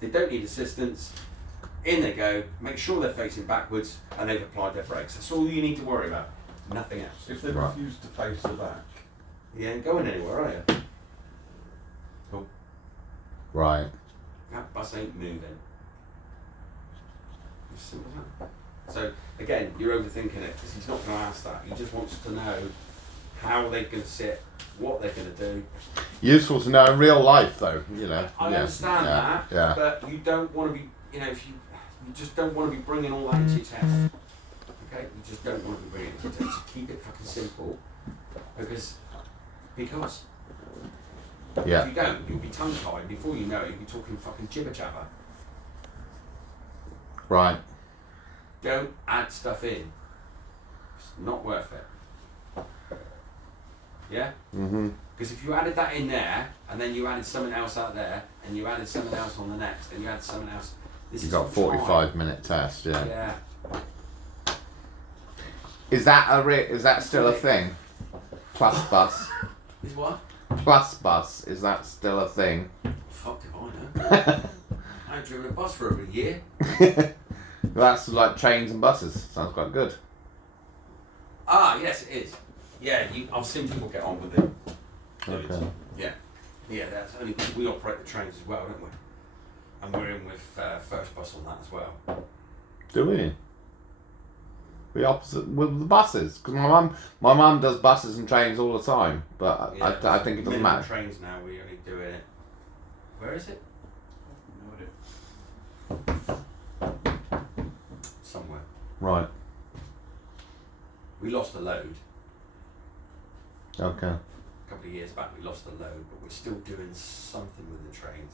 They don't need assistance. In they go, make sure they're facing backwards and they've applied their brakes. That's all you need to worry about. Nothing else. If they refuse to face the back, You ain't going anywhere, are you? Cool. Right. That bus ain't moving. As simple as that. So, again, you're overthinking it because he's not going to ask that. He just wants to know how they're going to sit, what they're going to do. Useful to know in real life, though. You know. I understand that, but you don't want to be, you know, if you just don't want to be bringing all that into your test. Okay, you just don't want to be bringing it into your test. Just keep it fucking simple, because if you don't, you'll be tongue tied. Before you know it, you'll be talking fucking jibber jabber. Right. Don't add stuff in. It's not worth it. Yeah? Mhm. Because if you added that in there, and then you added something else out there, and you added something else on the next, and you added something else, You got 45-minute test. Yeah. Yeah. Is that still a thing? Plus bus. Is what? Plus bus. Is that still a thing? Fuck if I know. I ain't driven a bus for over a year. That's like trains and buses. Sounds quite good. Ah, yes, it is. Yeah, I've seen people get on with it. Okay. Yeah. Yeah, that's only we operate the trains as well, don't we? And we're in with First Bus on that as well. Do we? The opposite with the buses, because my mum does buses and trains all the time, but Yeah, I think it doesn't minimum matter. Trains now, we only do it. Where is it? No idea. Somewhere. Right. We lost a load. Okay. A couple of years back we lost a load, but we're still doing something with the trains.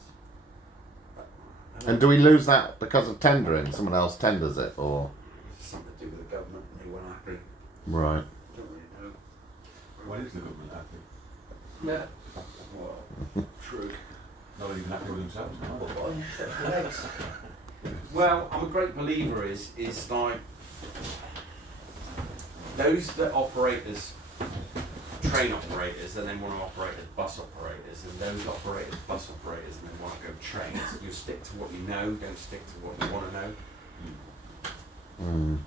And do we lose that because of tendering? Someone else tenders it, or? Something to do with the government, and they weren't happy. Right. Don't really know. when is the government happy? Yeah. Well, true. Not even happy with themselves now. Well, I'm a great believer is like those that operate as train operators and then want to operate as bus operators, and those operate as bus operators and then want to go trains. You stick to what you know, don't stick to what you want to know. Mm.